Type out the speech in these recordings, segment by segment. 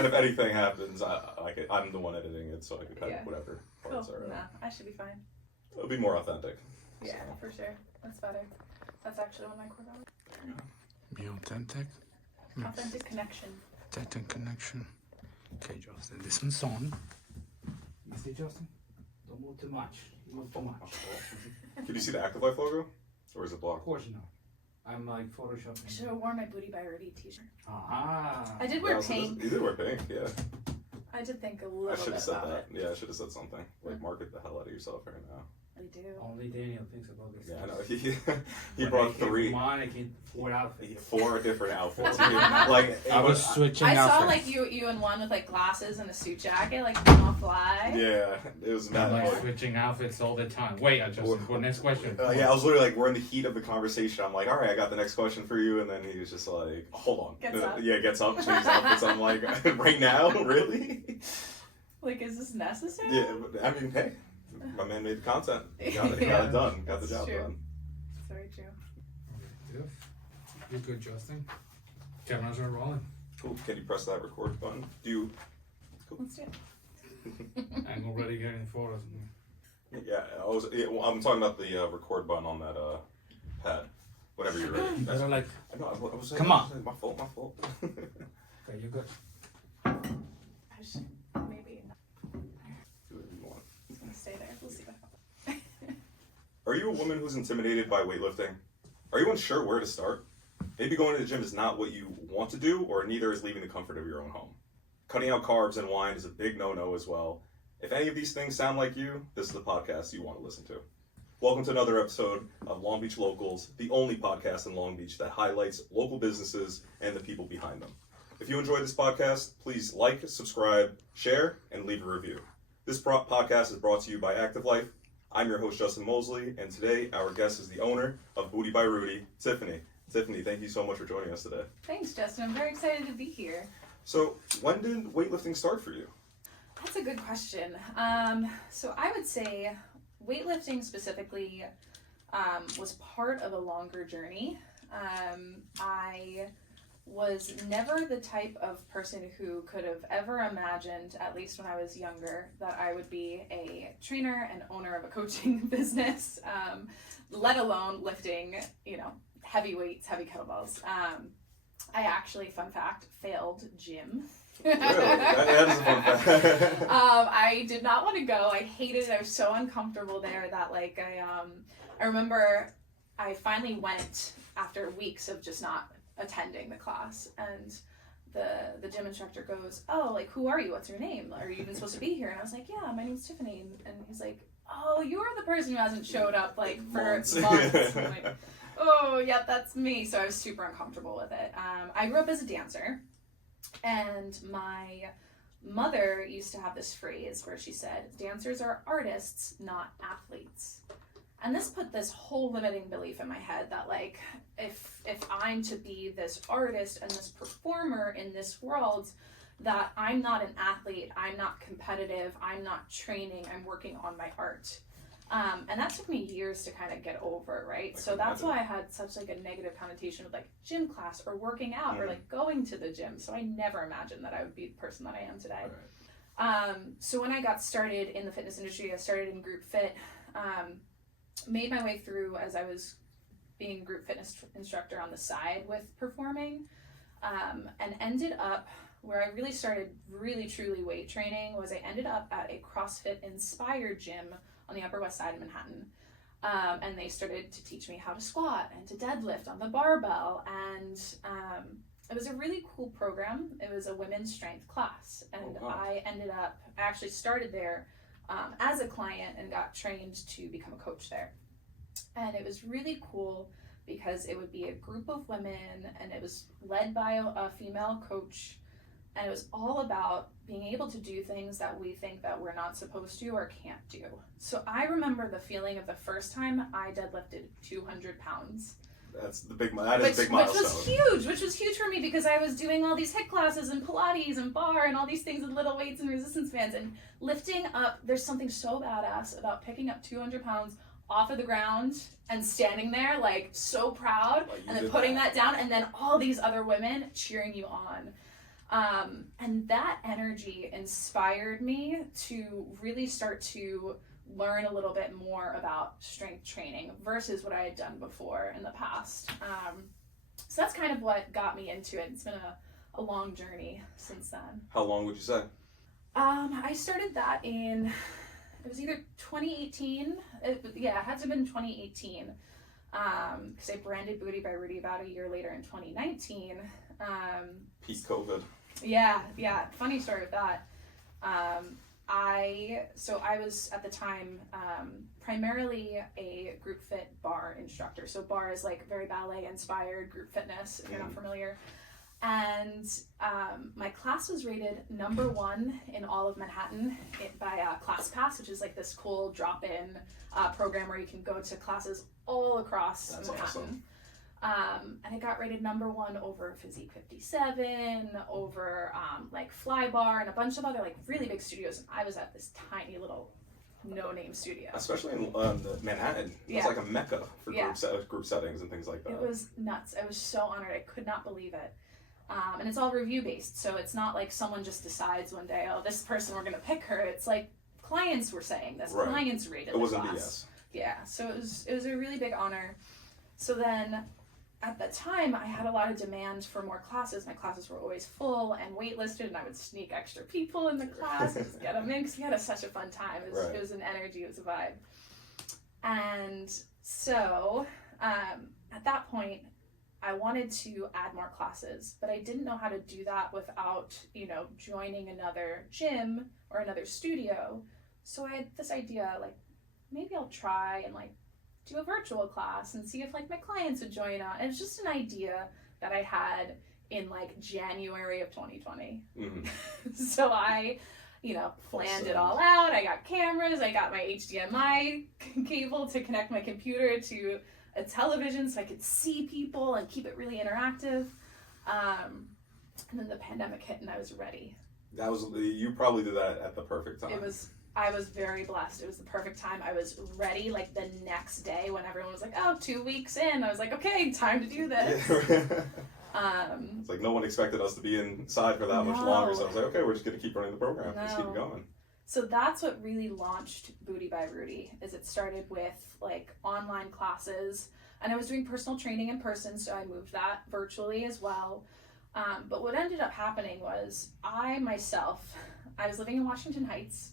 And if anything happens, I'm the one editing it, so I can cut whatever parts cool. are. No, I should be fine. It'll be more authentic. Yeah, for sure. That's better. That's actually one of my core values. Be authentic. Authentic connection. Authentic connection. Okay, Justin, this one's on. You see, Justin? Don't move too much. You move too much. Can you see the Active Life logo? Or is it Of blocked? course not. I'm like photoshopping. I should have worn my Booty by Rudy t-shirt. Ah. I did wear pink. You did wear pink, yeah. I did think a little I should bit have said about that. it. Yeah, I should have said something. Like, market the hell out of yourself right now. I do. Only Daniel thinks about this. Yeah, I know. He brought three. Mine, I came 4 outfits. 4 different outfits. Like, I was switching I outfits. saw like you and one with like glasses and a suit jacket, like on fly. Yeah, it was I'm mad. like switching outfits all the time. Wait, Justin, for next question. Yeah, I was literally like, we're in the heat of the conversation. I'm like, all right, I got the next question for you, and then he was just like, hold on. Gets up. Yeah, gets up, changes outfits. I'm like, right now, really? Like, is this necessary? Yeah, but, I mean, hey, my man made the content. He got it done. Got the job done. It's very true. Yeah. You're good, Justin. Cameras are rolling. Cool. Can you press that record button? Do you? Cool. Let's do it. I'm already getting photos. Yeah, I'm talking about the record button on that pad. Whenever you're ready. They're like, I know. I was come on. My fault. My fault. okay, you're good. I should maybe. Do whatever you want. It's gonna stay there. We'll see what happens. Are you a woman who's intimidated by weightlifting? Are you unsure where to start? Maybe going to the gym is not what you want to do, or neither is leaving the comfort of your own home. Cutting out carbs and wine is a big no-no as well. If any of these things sound like you, this is the podcast you want to listen to. Welcome to another episode of Long Beach Locals, the only podcast in Long Beach that highlights local businesses and the people behind them. If you enjoy this podcast, please like, subscribe, share, and leave a review. This podcast is brought to you by Active Life. I'm your host, Justin Mosley, and today our guest is the owner of Booty by Rudy, Tiffany. Tiffany, thank you so much for joining us today. Thanks, Justin. I'm very excited to be here. So, when did weightlifting start for you? That's a good question. So I would say weightlifting specifically was part of a longer journey. I was never the type of person who could have ever imagined, at least when I was younger, that I would be a trainer and owner of a coaching business, let alone lifting, heavy weights, heavy kettlebells. I actually, fun fact, failed gym. Really? That is a fun fact. I did not want to go. I hated it. I was so uncomfortable there that I remember I finally went after weeks of just not attending the class, and the gym instructor goes, oh, like, who are you? What's your name? Are you even supposed to be here? And I was like, yeah, my name's Tiffany. And he's like, oh, you're the person who hasn't showed up like for months. And I'm like, oh, yeah, that's me. So I was super uncomfortable with it. I grew up as a dancer, and my mother used to have this phrase where she said, dancers are artists, not athletes. And this put this whole limiting belief in my head that, like, if I'm to be this artist and this performer in this world, that I'm not an athlete, I'm not competitive, I'm not training, I'm working on my art. And that took me years to kind of get over, right? So that's why I had such like a negative connotation with like gym class or working out or like going to the gym. So I never imagined that I would be the person that I am today. Right. So when I got started in the fitness industry, I started in group fit, made my way through as I was being a group fitness instructor on the side with performing, and ended up where I really started really truly weight training was I ended up at a CrossFit inspired gym on the Upper West Side of Manhattan. And they started to teach me how to squat and to deadlift on the barbell. And it was a really cool program. It was a women's strength class. And I actually started there as a client and got trained to become a coach there. And it was really cool because it would be a group of women and it was led by a female coach. And it was all about being able to do things that we think that we're not supposed to or can't do. So I remember the feeling of the first time I deadlifted 200 pounds. That's the big milestone. Which was huge for me because I was doing all these HIIT classes and Pilates and bar and all these things with little weights and resistance bands and lifting up. There's something so badass about picking up 200 pounds off of the ground and standing there like so proud and then putting that down and then all these other women cheering you on. And that energy inspired me to really start to learn a little bit more about strength training versus what I had done before in the past. So that's kind of what got me into it. It's been a long journey since then. How long would you say? I started that in, it was either 2018, it had to have been 2018, because I branded Booty by Rudy about a year later in 2019. Peak COVID. Yeah, funny story with that. I was at the time primarily a group fit bar instructor. So bar is like very ballet inspired group fitness, if you're not familiar. And my class was rated #1 in all of Manhattan by ClassPass, which is like this cool drop-in program where you can go to classes all across That's Manhattan. awesome. And it got rated #1 over Physique 57, over like Flybar, and a bunch of other like really big studios. And I was at this tiny little no-name studio. Especially in Manhattan. It's Yeah. like a mecca for group settings and things like that. It was nuts. I was so honored. I could not believe it. And it's all review based, so it's not like someone just decides one day, oh, this person, we're gonna pick her. It's like clients were saying this. Right. Clients rated It wasn't class. BS. Yeah, so it was a really big honor. So then, at the time, I had a lot of demand for more classes. My classes were always full and waitlisted, and I would sneak extra people in the class and just get them in because we had such a fun time. Right. It was an energy, it was a vibe. And so, at that point, I wanted to add more classes, but I didn't know how to do that without, joining another gym or another studio. So I had this idea, like, maybe I'll try and like do a virtual class and see if like my clients would join on. And it's just an idea that I had in like January of 2020. Mm-hmm. So I, planned it all out. I got cameras, I got my HDMI cable to connect my computer to a television so I could see people and keep it really interactive. And then the pandemic hit and I was ready. You probably did that at the perfect time. I was very blessed. It was the perfect time. I was ready like the next day when everyone was like, oh, 2 weeks in. I was like, okay, time to do this. It's like no one expected us to be inside for that much longer. So I was like, okay, we're just going to keep running the program. Just keep it going. So that's what really launched Booty by Rudy, is it started with like online classes, and I was doing personal training in person, so I moved that virtually as well. But what ended up happening was I was living in Washington Heights.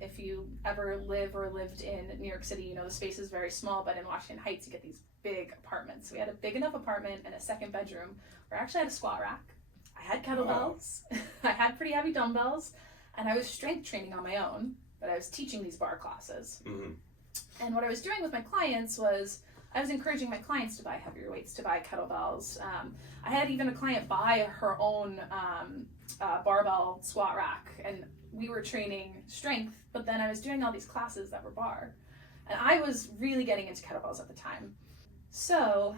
If you ever live or lived in New York City, the space is very small, but in Washington Heights, you get these big apartments. We had a big enough apartment and a second bedroom where I actually had a squat rack. I had kettlebells. Wow. I had pretty heavy dumbbells. And I was strength training on my own, but I was teaching these bar classes. Mm-hmm. And what I was doing with my clients was I was encouraging my clients to buy heavier weights, to buy kettlebells. I had even a client buy her own barbell squat rack, and we were training strength, but then I was doing all these classes that were bar. And I was really getting into kettlebells at the time. So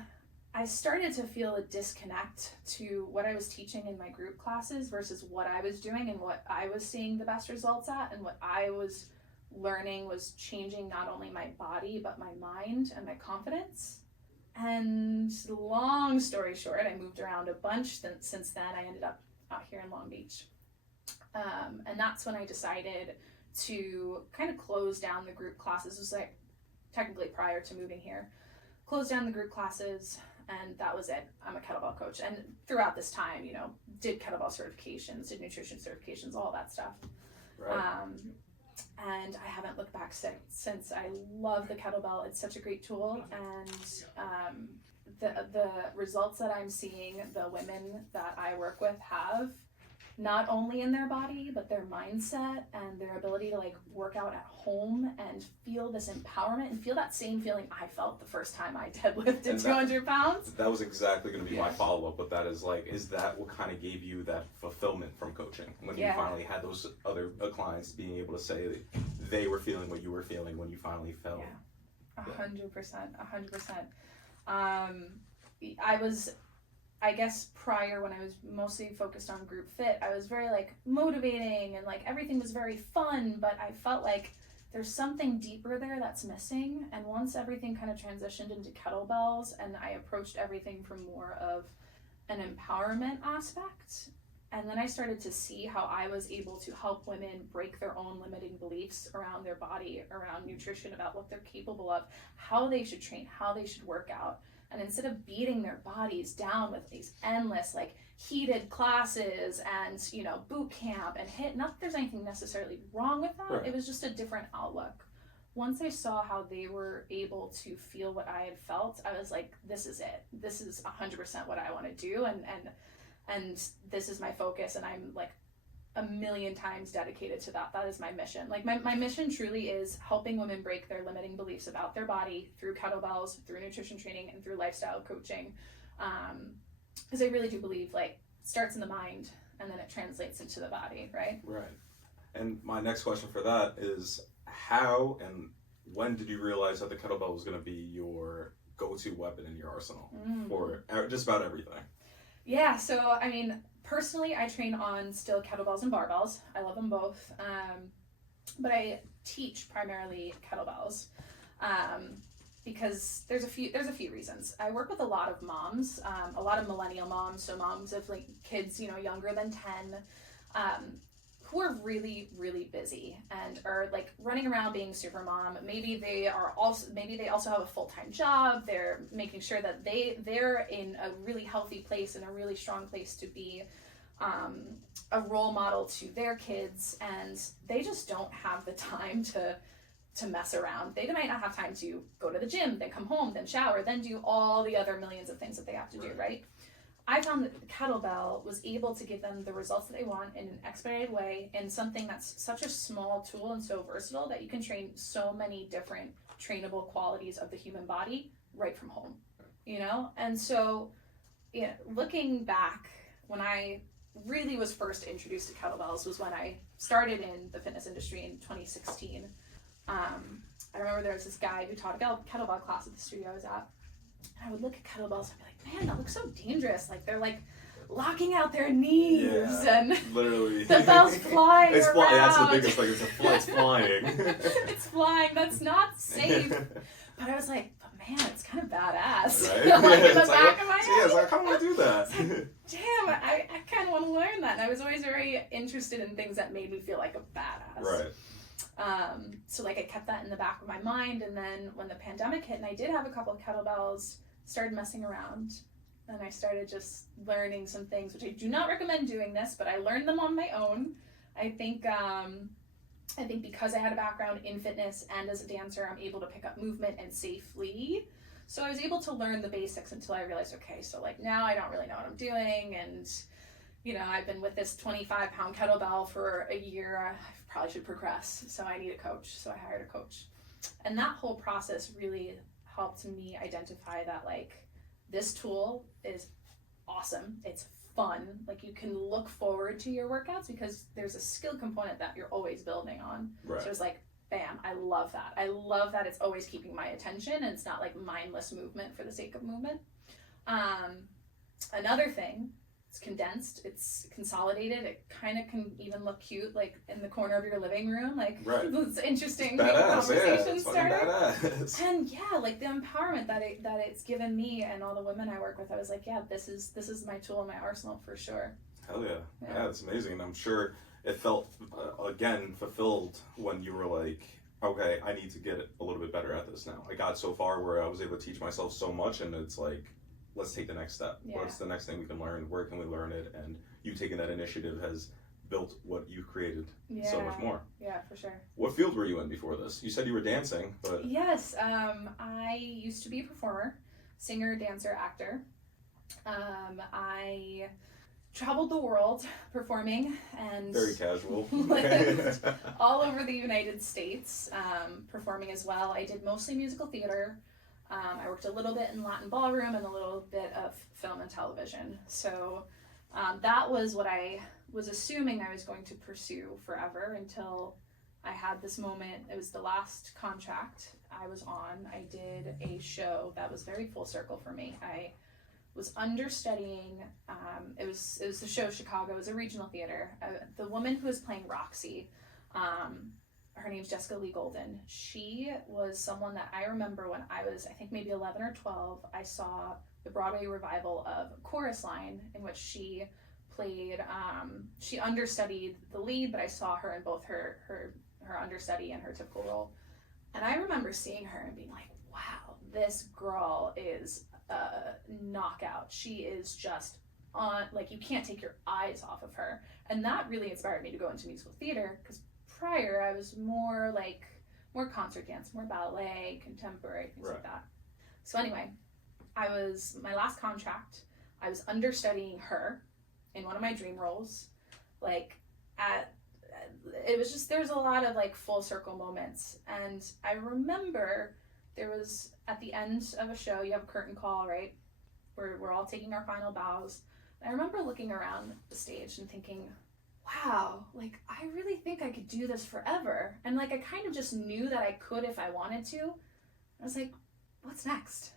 I started to feel a disconnect to what I was teaching in my group classes versus what I was doing and what I was seeing the best results at, and what I was learning was changing not only my body but my mind and my confidence. And long story short, I moved around a bunch since then. I ended up out here in Long Beach. And that's when I decided to kind of close down the group classes. It was like technically prior to moving here. Close down the group classes, and that was it. I'm a kettlebell coach. And throughout this time, did kettlebell certifications, did nutrition certifications, all that stuff. Right. And I haven't looked back since. I love the kettlebell. It's such a great tool. And the results that I'm seeing the women that I work with have, not only in their body, but their mindset and their ability to like work out at home and feel this empowerment and feel that same feeling I felt the first time I deadlifted 200 pounds. That was exactly going to be my follow-up with that, is that what kind of gave you that fulfillment from coaching? When you finally had those other clients being able to say they were feeling what you were feeling when you finally felt. Yeah, 100%. I guess prior, when I was mostly focused on group fit, I was very like motivating and like everything was very fun, but I felt like there's something deeper there that's missing. And once everything kind of transitioned into kettlebells and I approached everything from more of an empowerment aspect, And then I started to see how I was able to help women break their own limiting beliefs around their body, around nutrition, about what they're capable of, how they should train, how they should work out. And instead of beating their bodies down with these endless, like, heated classes and, you know, boot camp and HIIT, not that there's anything necessarily wrong with that. Right. It was just a different outlook. Once I saw how they were able to feel what I had felt, I was like, this is it. This is 100% what I want to do. And this is my focus, and I'm like a million times dedicated to that. That is my mission. Like my mission truly is helping women break their limiting beliefs about their body through kettlebells, through nutrition training, and through lifestyle coaching. Because I really do believe, like, it starts in the mind and then it translates into the body, right? Right. And my next question for that is, how and when did you realize that the kettlebell was going to be your go-to weapon in your arsenal for just about everything? Yeah, so I mean, personally, I train on still kettlebells and barbells. I love them both, but I teach primarily kettlebells because there's a few reasons. I work with a lot of moms, a lot of millennial moms, so moms of like kids, you know, younger than 10, who are really, really busy and are like running around being super mom. Maybe they also have a full-time job. They're making sure that they're in a really healthy place and a really strong place to be a role model to their kids, and they just don't have the time to mess around. They might not have time to go to the gym, then come home, then shower, then do all the other millions of things that they have to do, right? I found that the kettlebell was able to give them the results that they want in an expedited way, in something that's such a small tool and so versatile that you can train so many different trainable qualities of the human body right from home, you know? And so, yeah, looking back, when I really was first introduced to kettlebells was when I started in the fitness industry in 2016. I remember there was this guy who taught a kettlebell class at the studio I was at. And I would look at kettlebells and be like, man, that looks so dangerous. Like, they're like locking out their knees and literally the bell's flying around. That's the biggest thing. It's flying. It's flying. That's not safe. But I was like, but man, it's kind of badass. Right? Like, in the It's back of my head. Yeah, it's like, I kind of want to do that. Damn, I kind of want to learn that. And I was always very interested in things that made me feel like a badass. Right. So like I kept that in the back of my mind, and then when the pandemic hit and I did have a couple of kettlebells, started messing around, and I started just learning some things, which I do not recommend doing this, but I learned them on my own. I think because I had a background in fitness and as a dancer, I'm able to pick up movement and safely. So I was able to learn the basics until I realized, okay, so like now I don't really know what I'm doing, and you know, I've been with this 25-pound kettlebell for a year. I probably should progress, so I need a coach. So I hired a coach. And that whole process really helped me identify that, like, this tool is awesome. It's fun. Like, you can look forward to your workouts because there's a skill component that you're always building on. Right. So it's like, bam, I love that. I love that it's always keeping my attention and it's not like mindless movement for the sake of movement. Another thing, it's condensed, it's consolidated, it kind of can even look cute, like in the corner of your living room, like Right. It's interesting Badass, conversation it's starter. badass. And yeah, like the empowerment that it's given me and all the women I work with, I was like, yeah, this is my tool in my arsenal for sure. Hell yeah. Yeah, it's amazing. And I'm sure it felt, again, fulfilled when you were like, okay, I need to get a little bit better at this now. I got so far where I was able to teach myself so much, and it's like, let's take the next step. Yeah. What's the next thing we can learn? Where can we learn it? And you taking that initiative has built what you created so much more. Yeah, for sure. What field were you in before this? You said you were dancing, but... Yes, I used to be a performer, singer, dancer, actor. I traveled the world performing and Very casual. lived all over the United States, performing as well. I did mostly musical theater. I worked a little bit in Latin ballroom and a little bit of film and television. So that was what I was assuming I was going to pursue forever until I had this moment. It was the last contract I was on. I did a show that was very full circle for me. I was understudying, it was the show Chicago. It was a regional theater. The woman who was playing Roxy, her name's Jessica Lee Golden. She was someone that I remember when I was, I think maybe 11 or 12, I saw the Broadway revival of Chorus Line, in which she played, she understudied the lead, but I saw her in both her understudy and her typical role. And I remember seeing her and being like, wow, this girl is a knockout. She is just on, like, you can't take your eyes off of her. And that really inspired me to go into musical theater, because prior I was more concert dance, more ballet, contemporary, things like that. So anyway, my last contract, I was understudying her in one of my dream roles. It was just, there's a lot of like full circle moments. And I remember there was, at the end of a show, you have a curtain call, right? We're all taking our final bows. And I remember looking around the stage and thinking, wow, like, I really think I could do this forever. And like, I kind of just knew that I could if I wanted to. I was like, what's next?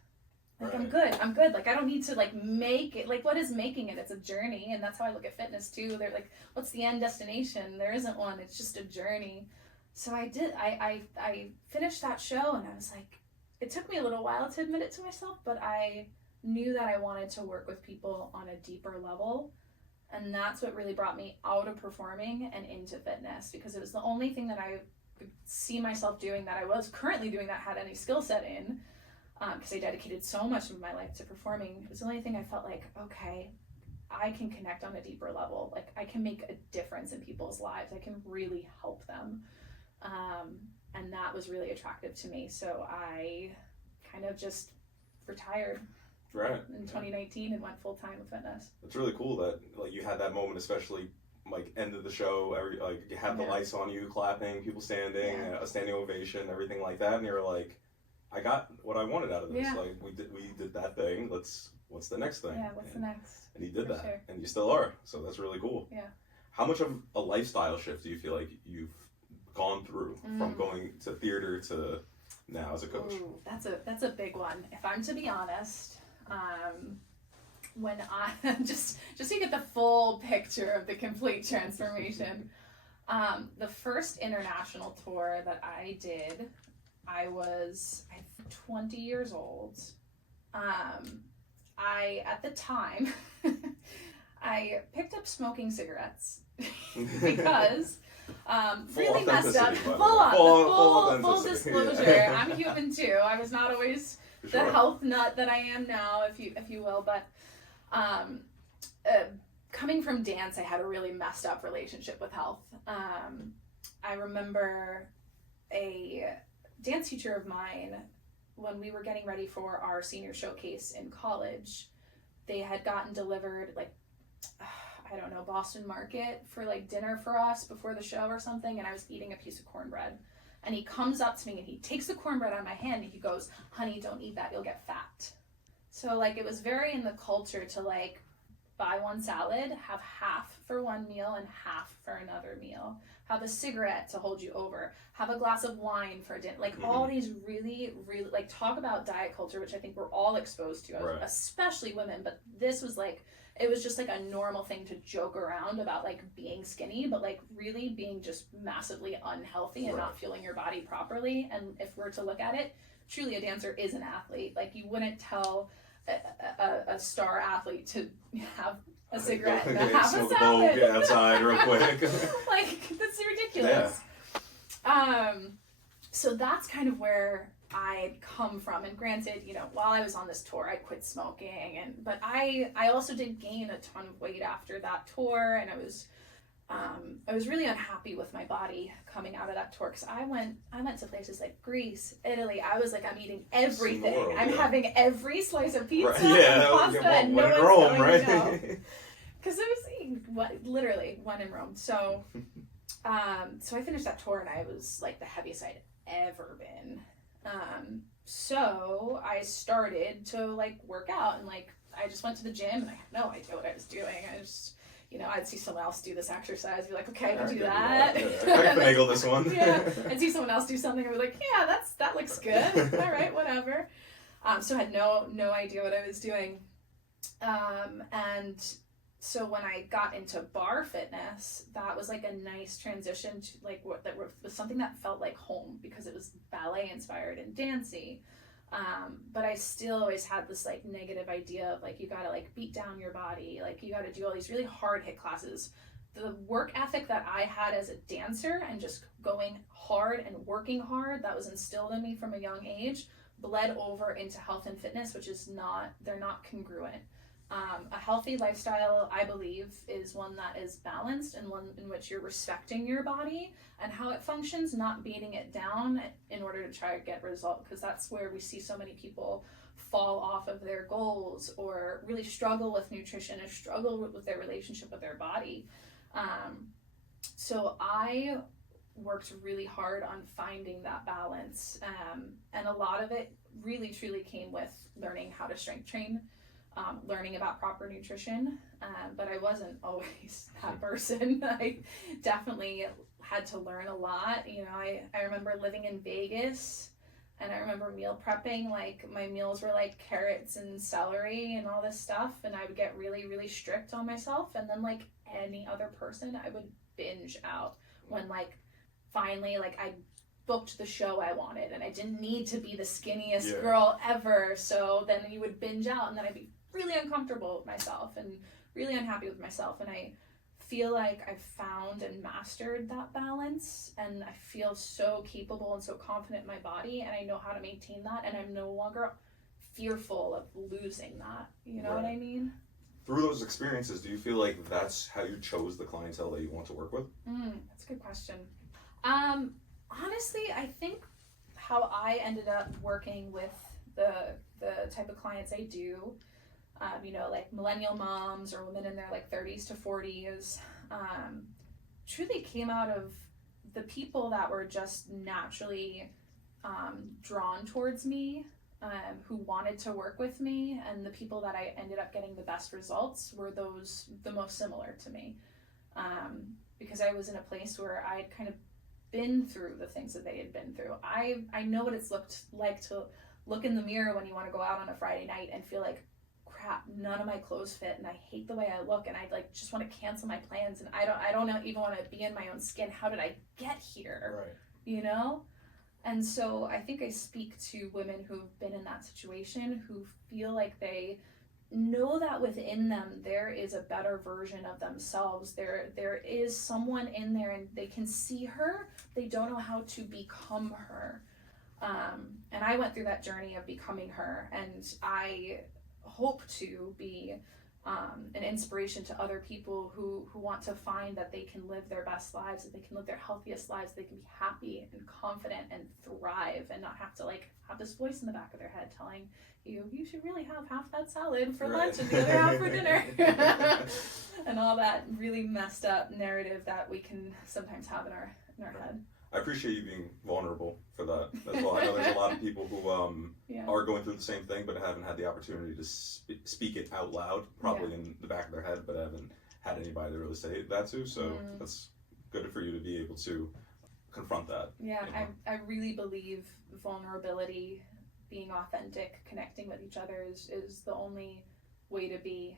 Like, I'm good. Like, I don't need to like make it. Like, what is making it? It's a journey. And that's how I look at fitness too. They're like, what's the end destination? There isn't one. It's just a journey. So I finished that show, and I was like, it took me a little while to admit it to myself, but I knew that I wanted to work with people on a deeper level. And that's what really brought me out of performing and into fitness, because it was the only thing that I could see myself doing, that I was currently doing, that had any skill set in, because I dedicated so much of my life to performing. It was the only thing I felt like, okay, I can connect on a deeper level. Like, I can make a difference in people's lives. I can really help them. And that was really attractive to me. So I kind of just retired in 2019 and went full time with fitness. It's really cool that like you had that moment, especially like end of the show. Like you had the lights on you, clapping, people standing, a standing ovation, everything like that, and you're like, I got what I wanted out of this. Like we did that thing. What's the next thing? Yeah, what's the next? And you did that, and you still are. So that's really cool. Yeah. How much of a lifestyle shift do you feel like you've gone through from going to theater to now as a coach? Ooh, that's a big one. If I'm to be honest, when I just so you get the full picture of the complete transformation, the first international tour that I did, I was 20 years old. I at the time I picked up smoking cigarettes because really messed up. Full disclosure. I'm human too. I was not always the health nut that I am now, if you will. But coming from dance, I had a really messed up relationship with health. I remember a dance teacher of mine, when we were getting ready for our senior showcase in college, they had gotten delivered like, I don't know, Boston Market for like dinner for us before the show or something, and I was eating a piece of cornbread. And he comes up to me and he takes the cornbread out of my hand and he goes, honey, don't eat that, you'll get fat. So like, it was very in the culture to like buy one salad, have half for one meal and half for another meal, have a cigarette to hold you over, have a glass of wine for dinner, like all these really, really, like, talk about diet culture, which I think we're all exposed to, especially women, but this was like, it was just like a normal thing to joke around about like being skinny, but like really being just massively unhealthy and not fueling your body properly. And if we're to look at it, truly a dancer is an athlete. Like, you wouldn't tell a star athlete to have a cigarette and have a salad. Get outside real quick. Like, that's ridiculous. So that's kind of where I'd come from. And granted, you know, while I was on this tour, I quit smoking, but I also did gain a ton of weight after that tour, and I was really unhappy with my body coming out of that tour, because I went to places like Greece, Italy. I was like, I'm eating everything. I'm having every slice of pizza and pasta, and no one's telling me no. Because it was literally one in Rome. So, so I finished that tour, and I was like the heaviest I'd ever been. So I started to like work out, and like I just went to the gym, and I had no idea what I was doing. I just, you know, I'd see someone else do this exercise, be like, okay, I can do that. I can finagle this one. I'd see someone else do something, I'd be like, yeah, that looks good. All right, whatever. So I had no idea what I was doing. And so when I got into bar fitness, that was like a nice transition to like was something that felt like home, because it was ballet inspired and dancey. But I still always had this like negative idea of like, you gotta like beat down your body, like you gotta do all these really hard hit classes. The work ethic that I had as a dancer and just going hard and working hard that was instilled in me from a young age bled over into health and fitness, which is not, they're not congruent. A healthy lifestyle, I believe, is one that is balanced and one in which you're respecting your body and how it functions, not beating it down in order to try to get result, because that's where we see so many people fall off of their goals or really struggle with nutrition or struggle with their relationship with their body. So I worked really hard on finding that balance, and a lot of it really truly came with learning how to strength train, learning about proper nutrition, but I wasn't always that person. I definitely had to learn a lot. You know, I remember living in Vegas, and I remember meal prepping, like my meals were like carrots and celery and all this stuff, and I would get really, really strict on myself, and then like any other person, I would binge out when like finally like I booked the show I wanted and I didn't need to be the skinniest girl ever. So then you would binge out, and then I'd be really uncomfortable with myself and really unhappy with myself. And I feel like I found and mastered that balance, and I feel so capable and so confident in my body, and I know how to maintain that, and I'm no longer fearful of losing that. You know what I mean? Through those experiences, do you feel like that's how you chose the clientele that you want to work with? That's a good question. Honestly, I think how I ended up working with the type of clients I do, you know, like millennial moms or women in their like 30s to 40s, truly came out of the people that were just naturally drawn towards me, who wanted to work with me, and the people that I ended up getting the best results were those the most similar to me, because I was in a place where I had kind of been through the things that they had been through. I know what it's looked like to look in the mirror when you want to go out on a Friday night and feel like, crap, none of my clothes fit and I hate the way I look and I like just want to cancel my plans and I don't even want to be in my own skin. How did I get here? Right. You know? And so I think I speak to women who've been in that situation, who feel like they know that within them there is a better version of themselves. There is someone in there and they can see her, they don't know how to become her. And I went through that journey of becoming her, and I hope to be an inspiration to other people who want to find that they can live their best lives, that they can live their healthiest lives, they can be happy and confident and thrive and not have to like have this voice in the back of their head telling you should really have half that salad for lunch and the other half for dinner. And all that really messed up narrative that we can sometimes have in our head. I appreciate you being vulnerable for that as well. I know there's a lot of people who are going through the same thing but haven't had the opportunity to speak it out loud, probably in the back of their head, but haven't had anybody to really say that to. So that's good for you to be able to confront that. Yeah, you know? I really believe vulnerability, being authentic, connecting with each other is the only way to be.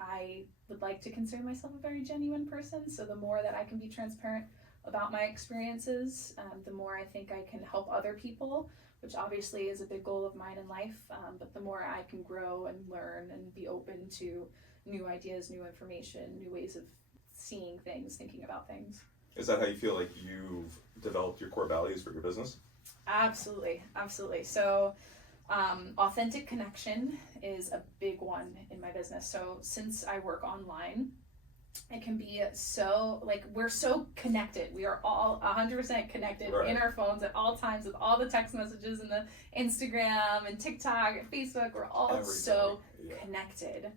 I would like to consider myself a very genuine person, so the more that I can be transparent about my experiences, the more I think I can help other people, which obviously is a big goal of mine in life, but the more I can grow and learn and be open to new ideas, new information, new ways of seeing things, thinking about things. Is that how you feel like you've developed your core values for your business? Absolutely. So authentic connection is a big one in my business. So since I work online, it can be so, like, we're so connected. We are all 100% connected in our phones at all times with all the text messages and the Instagram and TikTok and Facebook. We're all so connected.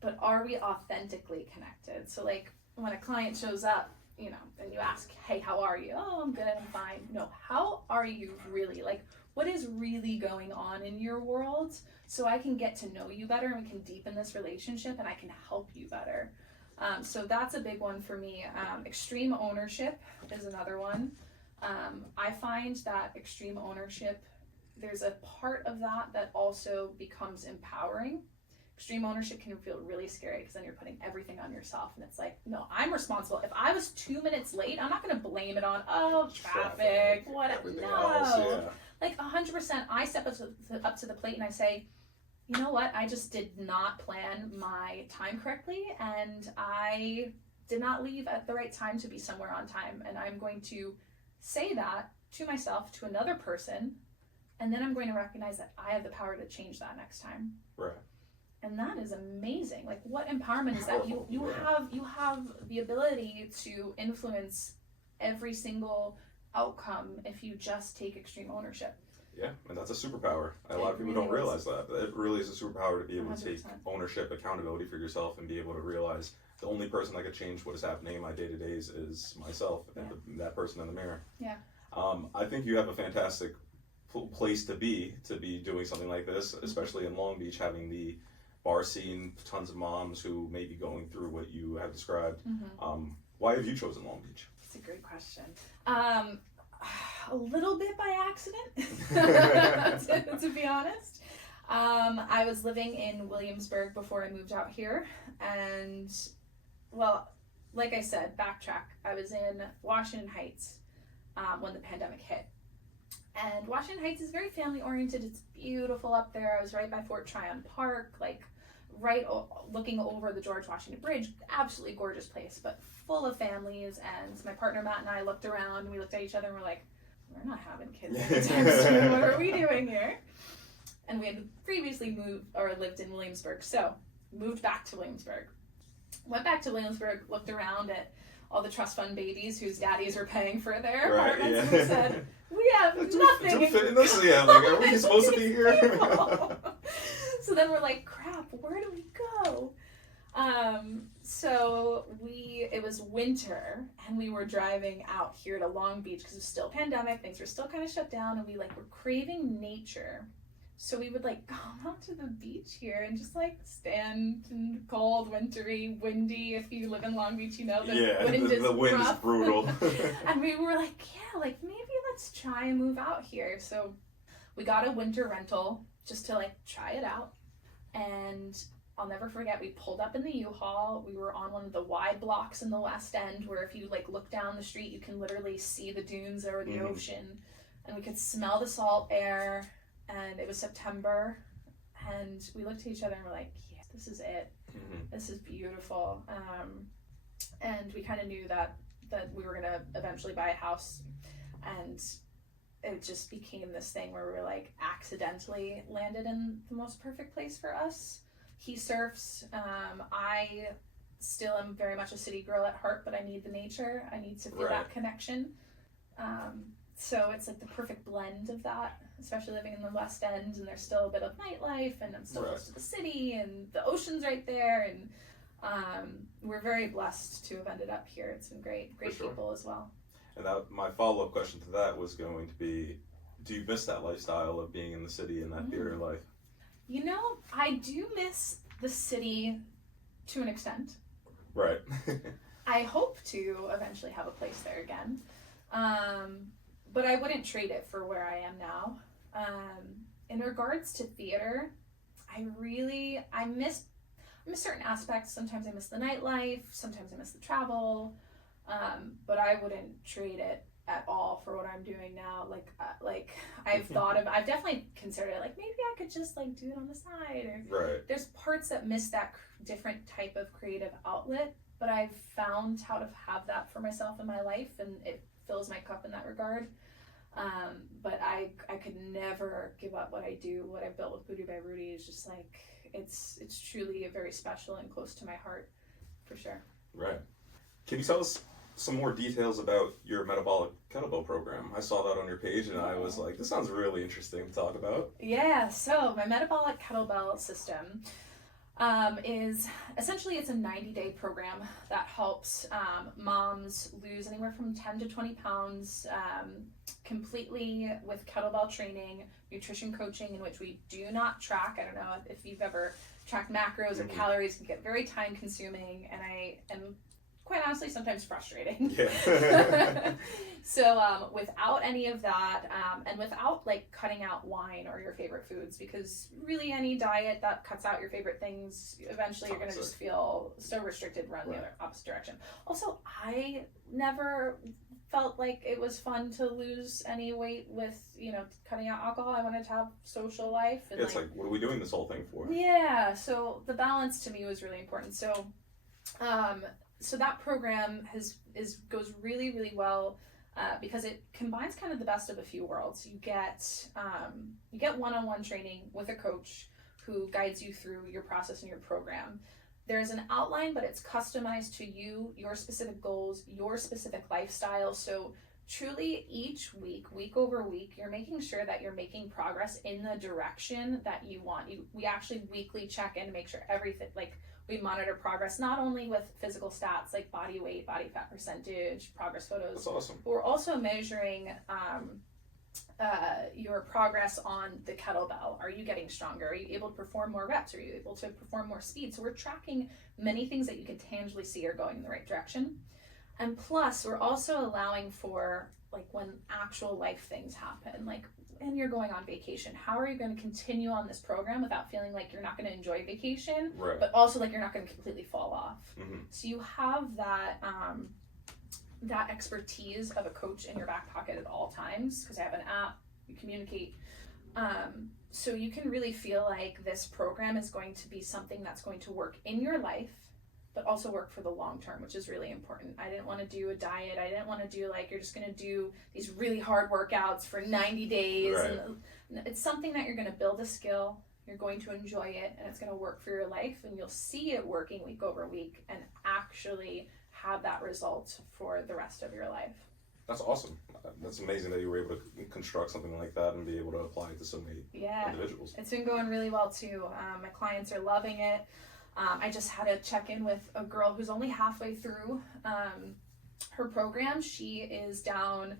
But are we authentically connected? So, like, when a client shows up, you know, and you ask, hey, how are you? Oh, I'm good, I'm fine. No, how are you really? Like, what is really going on in your world so I can get to know you better and we can deepen this relationship and I can help you better. So that's a big one for me. Extreme ownership is another one. I find that extreme ownership, there's a part of that also becomes empowering. Extreme ownership can feel really scary because then you're putting everything on yourself and it's like, no, I'm responsible. If I was 2 minutes late, I'm not going to blame it on, traffic, whatever. No. like 100%, I step up to the plate and I say, you know what, I just did not plan my time correctly, and I did not leave at the right time to be somewhere on time, and I'm going to say that to myself, to another person, and then I'm going to recognize that I have the power to change that next time. Right. And that is amazing. Like, what empowerment is that? Powerful, You yeah. have the ability to influence every single outcome if you just take extreme ownership. Yeah, and that's a superpower. A lot of people really don't realize that. But it really is a superpower to be able to take 100%. ownership, accountability for yourself, and be able to realize the only person that could change what is happening in my day-to-days is myself and that person in the mirror. Yeah. I think you have a fantastic place to be doing something like this, especially in Long Beach, having the bar scene, tons of moms who may be going through what you have described. Why have you chosen Long Beach? It's a great question. A little bit by accident, to be honest. I was living in Williamsburg before I moved out here, and, well, like I said, backtrack, I was in Washington Heights when the pandemic hit. And Washington Heights is very family oriented. It's beautiful up there. I was right by Fort Tryon Park, like looking over the George Washington Bridge. Absolutely gorgeous place, but full of families. And my partner Matt and I looked around, and we looked at each other and we're like, we're not having kids anytime soon. What are we doing here? And we had previously lived in Williamsburg, so moved back to Williamsburg. Went back to Williamsburg, looked around at all the trust fund babies whose daddies were paying for their apartments, and we said, we have nothing. Do fit in this? Yeah, like, are we supposed to be here? So then we're like, crap, where do we go? So it was winter, and we were driving out here to Long Beach because it was still pandemic, things were still kind of shut down, and we were craving nature. So we would go out to the beach here and just stand in cold, wintry, windy. If you live in Long Beach, you know the wind is brutal. And we were like, maybe let's try and move out here. So we got a winter rental just to try it out. And I'll never forget, we pulled up in the U-Haul. We were on one of the wide blocks in the West End where if you look down the street, you can literally see the dunes or the ocean. And we could smell the salt air. And it was September, and we looked at each other and we're like, yeah, this is it. This is beautiful. And we kind of knew that we were going to eventually buy a house, and it just became this thing where we were accidentally landed in the most perfect place for us. He surfs. I still am very much a city girl at heart, but I need the nature. I need to feel that connection. So it's the perfect blend of that, especially living in the West End, and there's still a bit of nightlife, and I'm still close to the city, and the ocean's right there, and we're very blessed to have ended up here. It's been great people as well. And my follow-up question to that was going to be, do you miss that lifestyle of being in the city and that theater life? You know, I do miss the city to an extent. Right. I hope to eventually have a place there again. But I wouldn't trade it for where I am now. In regards to theater, I miss certain aspects. Sometimes I miss the nightlife, sometimes I miss the travel, but I wouldn't trade it at all for what I'm doing now. I've definitely considered it, maybe I could just do it on the side, or there's parts that miss that different type of creative outlet, but I've found how to have that for myself in my life, and it fills my cup in that regard. But I could never give up what I do. What I've built with Voodoo by Rudy is just it's truly very special and close to my heart, for sure. Right. Can you tell us some more details about your metabolic kettlebell program? I saw that on your page, and I was like, this sounds really interesting to talk about. Yeah, so my metabolic kettlebell system is essentially, it's a 90-day program that helps moms lose anywhere from 10 to 20 pounds completely with kettlebell training, nutrition coaching, in which we do not track. I don't know if you've ever tracked macros or calories. It can get very time consuming, and I am quite honestly sometimes frustrating. Yeah. So without any of that, and without cutting out wine or your favorite foods, because really any diet that cuts out your favorite things, eventually you're going to just feel so restricted, run the other opposite direction. Also, I never felt like it was fun to lose any weight with, you know, cutting out alcohol. I wanted to have social life. And Yeah, it's like, what are we doing this whole thing for? yeah, so the balance to me was really important. So, so that program goes really, really well because it combines kind of the best of a few worlds. You get one-on-one training with a coach who guides you through your process and your program. There's an outline, but it's customized to you, your specific goals, your specific lifestyle. So truly each week, week over week, you're making sure that you're making progress in the direction that you want. We actually weekly check in to make sure everything, like we monitor progress, not only with physical stats like body weight, body fat percentage, progress photos. That's awesome. But we're also measuring your progress on the kettlebell. Are you getting stronger? Are you able to perform more reps? Are you able to perform more speed? So we're tracking many things that you can tangibly see are going in the right direction. And plus, we're also allowing for like when actual life things happen, like when you're going on vacation, how are you going to continue on this program without feeling like you're not going to enjoy vacation, Right. but also like you're not going to completely fall off. Mm-hmm. So you have that that expertise of a coach in your back pocket at all times, because I have an app, you communicate. So you can really feel like this program is going to be something that's going to work in your life, but also work for the long term, which is really important. I didn't want to do a diet. I didn't want to do like, you're just going to do these really hard workouts for 90 days. Right. And it's something that you're going to build a skill, you're going to enjoy it, and it's going to work for your life, and you'll see it working week over week and actually have that result for the rest of your life. That's awesome. That's amazing that you were able to construct something like that and be able to apply it to so many individuals. It's been going really well too. My clients are loving it. I just had to check in with a girl who's only halfway through her program. She is down.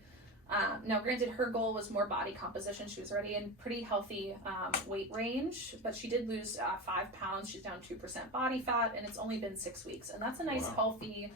Now, granted, her goal was more body composition. She was already in pretty healthy weight range, but she did lose 5 pounds. She's down 2% body fat, and it's only been 6 weeks. And that's a nice, healthy,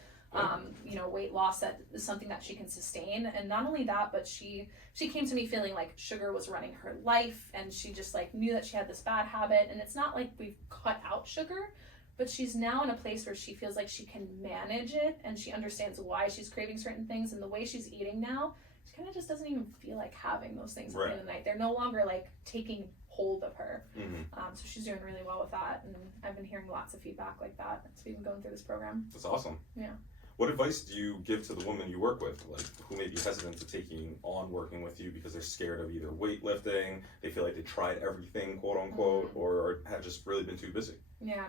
weight loss that is something that she can sustain. And not only that, but she came to me feeling like sugar was running her life, and she just like knew that she had this bad habit. And it's not like we've cut out sugar, but she's now in a place where she feels like she can manage it, and she understands why she's craving certain things. And the way she's eating now, she kind of just doesn't even feel like having those things at the end of the night. They're no longer like taking hold of her. Mm-hmm. So she's doing really well with that, and I've been hearing lots of feedback like that as we've been going through this program. That's awesome. Yeah. What advice do you give to the women you work with, like who may be hesitant to taking on working with you because they're scared of either weightlifting, they feel like they tried everything, quote unquote, or have just really been too busy? Yeah.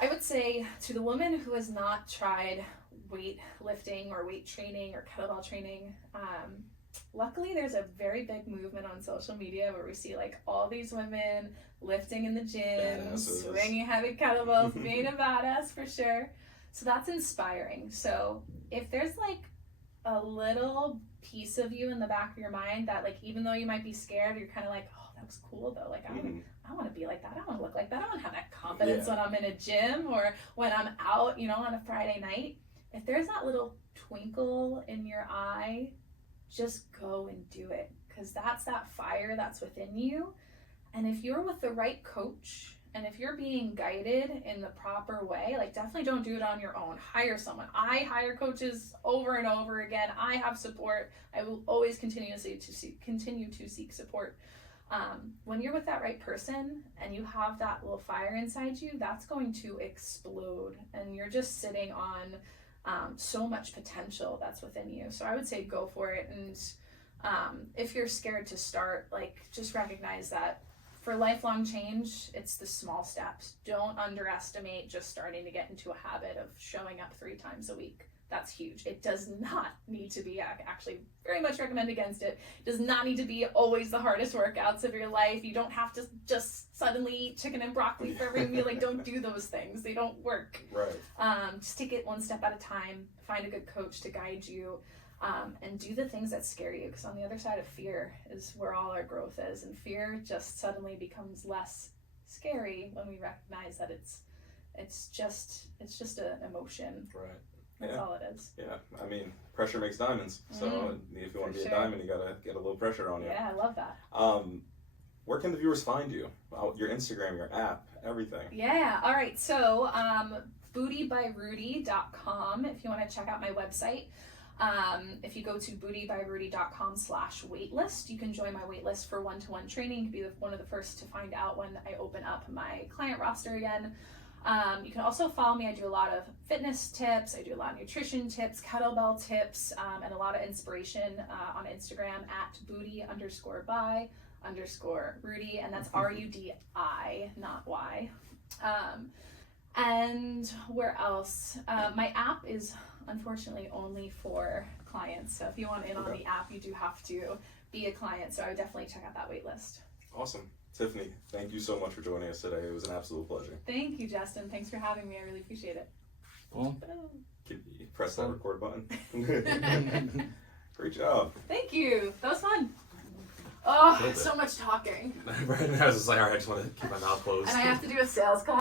I would say to the woman who has not tried weightlifting or weight training or kettlebell training, luckily there's a very big movement on social media where we see like all these women lifting in the gym, swinging heavy kettlebells, being a badass for sure. So that's inspiring. So if there's like a little piece of you in the back of your mind that like, even though you might be scared, you're kind of like, oh, that was cool though. Like I want to be like that. I want to look like that. I want to have that confidence when I'm in a gym or when I'm out, on a Friday night. If there's that little twinkle in your eye, just go and do it, because that's that fire that's within you. And if you're with the right coach, and if you're being guided in the proper way, like definitely don't do it on your own. Hire someone. I hire coaches over and over again. I have support. I will always continue to seek support. When you're with that right person and you have that little fire inside you, that's going to explode, and you're just sitting on so much potential that's within you. So I would say go for it. And if you're scared to start, like just recognize that for lifelong change, it's the small steps. Don't underestimate just starting to get into a habit of showing up 3 times a week. That's huge. It does not need to be, actually very much recommend against it. It does not need to be always the hardest workouts of your life. You don't have to just suddenly eat chicken and broccoli for every meal. Like, don't do those things. They don't work. Right. Just take it one step at a time. Find a good coach to guide you. And do the things that scare you, because on the other side of fear is where all our growth is, and fear just suddenly becomes less scary when we recognize that it's just an emotion. Right. That's all it is. Yeah, I mean, pressure makes diamonds. So if you want to be a diamond, you gotta get a little pressure on you. Yeah, I love that. Where can the viewers find you? Your Instagram, your app, everything. Yeah. All right. So, bootybyrudy.com if you want to check out my website. If you go to bootybyrudy.com/waitlist, you can join my waitlist for one-to-one training. You can be one of the first to find out when I open up my client roster again. You can also follow me. I do a lot of fitness tips, I do a lot of nutrition tips, kettlebell tips, and a lot of inspiration on Instagram at booty_by_Rudy, and that's RUDI, not Y. And where else? My app is unfortunately only for clients, so if you want in on the app, you do have to be a client, so I would definitely check out that wait list. Awesome. Tiffany, thank you so much for joining us today. It was an absolute pleasure. Thank you, Justin. Thanks for having me. I really appreciate it. Boom. Can you press that record button? Great job. Thank you. That was fun. Oh, Killed it. so much talking. I was just like, all right, I just want to keep my mouth closed. And I have to do a sales call.